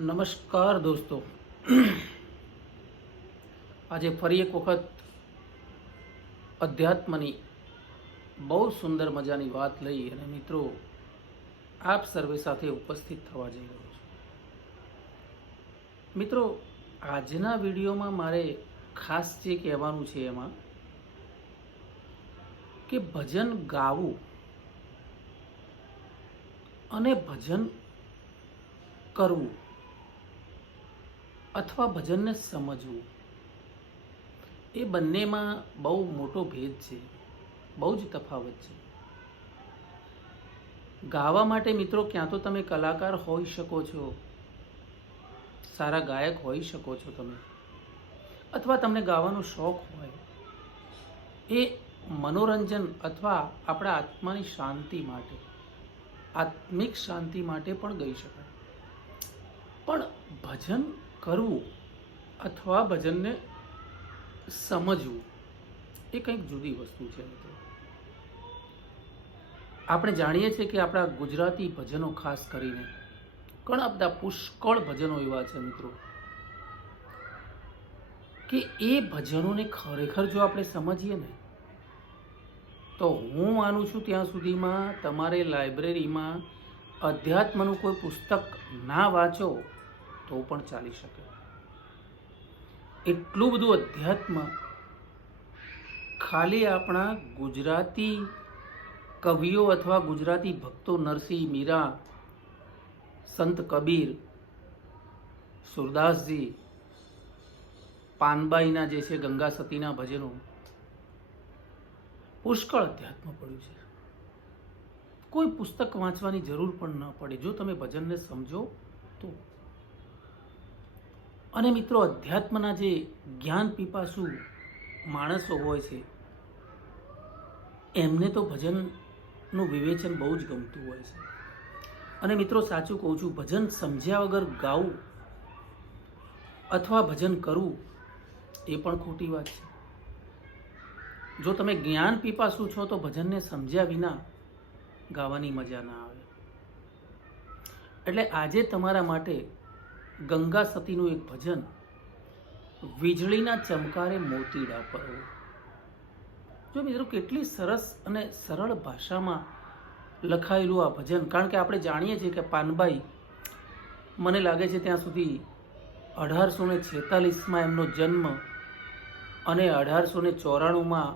નમસ્કાર દોસ્તો, આજે ફરી એક વખત અધ્યાત્મની બહુ સુંદર મજાની વાત લઈ અને મિત્રો આપ સર્વે સાથે ઉપસ્થિત થવા જઈ રહ્યો છું. મિત્રો, આજના વિડીયોમાં મારે ખાસ જે કહેવાનું છે એમાં કે ભજન ગાવું અને ભજન કરવું અથવા ભજનને સમજવું એ બંનેમાં બહુ મોટો ભેદ છે, બહુ જ તફાવત છે. ગાવા માટે મિત્રો ક્યાં તો તમે કલાકાર હોઈ શકો છો, સારા ગાયક હોઈ શકો છો તમે, અથવા તમને ગાવાનો શોખ હોય, એ મનોરંજન અથવા આપણા આત્માની શાંતિ માટે, આત્મિક શાંતિ માટે પણ ગઈ શકાય. પણ ભજન કરવું અથવા ભજનને સમજવું એ કંઈક જુદી વસ્તુ છે મિત્રો. આપણે જાણીએ છીએ કે આપણા ગુજરાતી ભજનો ખાસ કરીને ઘણા બધા પુષ્કળ ભજનો એવા છે મિત્રો કે એ ભજનોને ખરેખર જો આપણે સમજીએ ને તો હું માનું છું ત્યાં સુધીમાં તમારે લાઇબ્રેરીમાં અધ્યાત્મનું કોઈ પુસ્તક ના વાંચો તો પણ ચાલી શકે. એટલું બધું અધ્યાત્મ ખાલી આપણા ગુજરાતી કવિઓ અથવા ગુજરાતી ભક્તો નરસિંહ મીરા, સંત કબીર, સુરદાસજી, પાનબાઈના જે છે ગંગા સતીના ભજનો, પુષ્કળ અધ્યાત્મ પડ્યું છે. કોઈ પુસ્તક વાંચવાની જરૂર પણ ન પડે જો તમે ભજનને સમજો તો. અને મિત્રો, અધ્યાત્મના જે જ્ઞાન પીપાસુ માણસો હોય છે એમને તો ભજનનું વિવેચન બહુ જ ગમતું હોય છે. અને મિત્રો, સાચું કહું છું, ભજન સમજ્યા વગર ગાવું અથવા ભજન કરવું એ પણ ખોટી વાત છે. જો તમે જ્ઞાન પીપાસુ છો તો ભજનને સમજ્યા વિના ગાવાની મજા ના આવે. એટલે આજે તમારા માટે ગંગા સતીનું એક ભજન, વીજળીના ચમકારે મોતીડા પરવો. જો મિત્રો, કેટલી સરસ અને સરળ ભાષામાં લખાયેલું આ ભજન. કારણ કે આપણે જાણીએ છીએ કે પાનબાઈ, મને લાગે છે ત્યાં સુધી 1846માં એમનો જન્મ અને 1894માં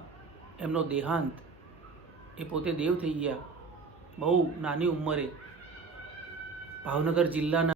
એમનો દેહાંત. એ પોતે દેવ થઈ ગયા બહુ નાની ઉંમરે. ભાવનગર જિલ્લાના